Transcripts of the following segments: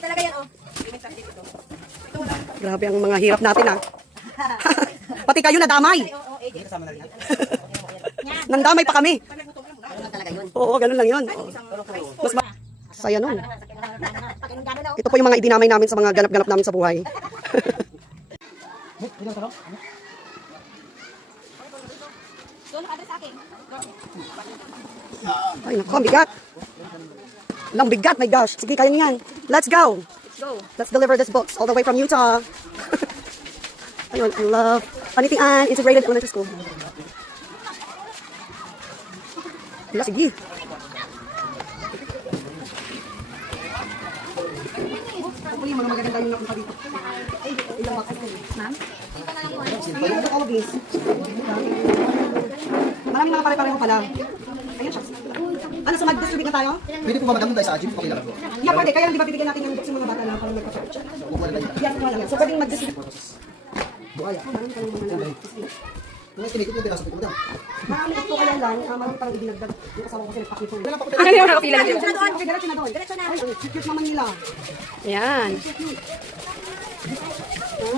talaga yan, oh. Grabe ang mga hirap natin, ha. Pati kayo nadamay. Nandamay pa kami. Oo, ganun lang yun. Mas saya nun. Ito po yung mga idinamay namin sa mga ganap-ganap namin sa buhay. Ay, naku, ang bigat. Lang bigat, my gosh. Sige, kaya niyan. Let's go. Let's deliver this books all the way from Utah. Ayun, I love Panitian Integrated Elementary School. Wala, sige. Hopefully, mga magaganda yung napunta dito. Ay, ilang boxes ko. Ma'am? All of these. Maraming mga pare-pareho pala. Ayun siya. Ano, so mag-distribute na tayo? Pwede po ba magandang tayo sa Ajim? Okay lang po. Yeah, pwede. Kaya lang di ba bibigyan natin yung books yung mga bata na parang nagpa-search? Yes, wala lang. So pwedeng mag-distribute. Buhay. Kung tinikot yung piraso po, madam. Marami ito kaya lang, marami parang idinagdag. Yung kasama ko kasi nagpakit po. Ano yung nakapila na dyan? Okay, diretso na doon. Diretso na. Ay, cute naman nila. Ayan.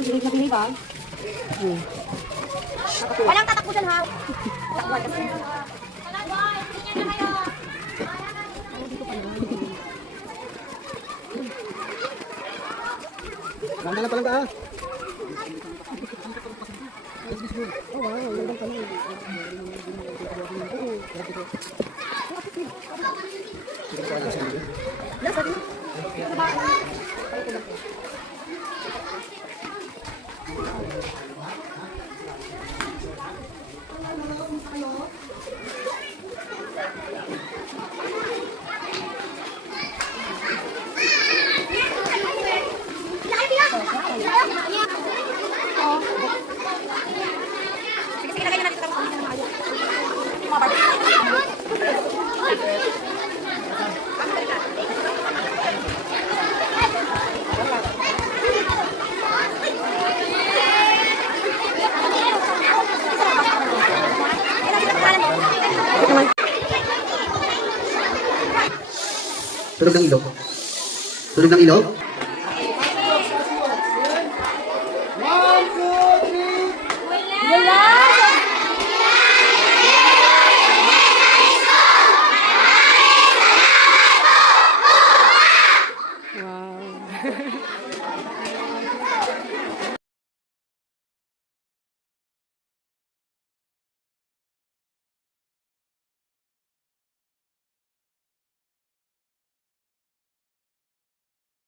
Binig na binig ah. Walang tatakbo dyan, ha? Nandala pa lang ka, ah. Sige, lagay na natin ito. Yung mga barbie. Tunog ng ilog. Tunog ng ilog. Wow.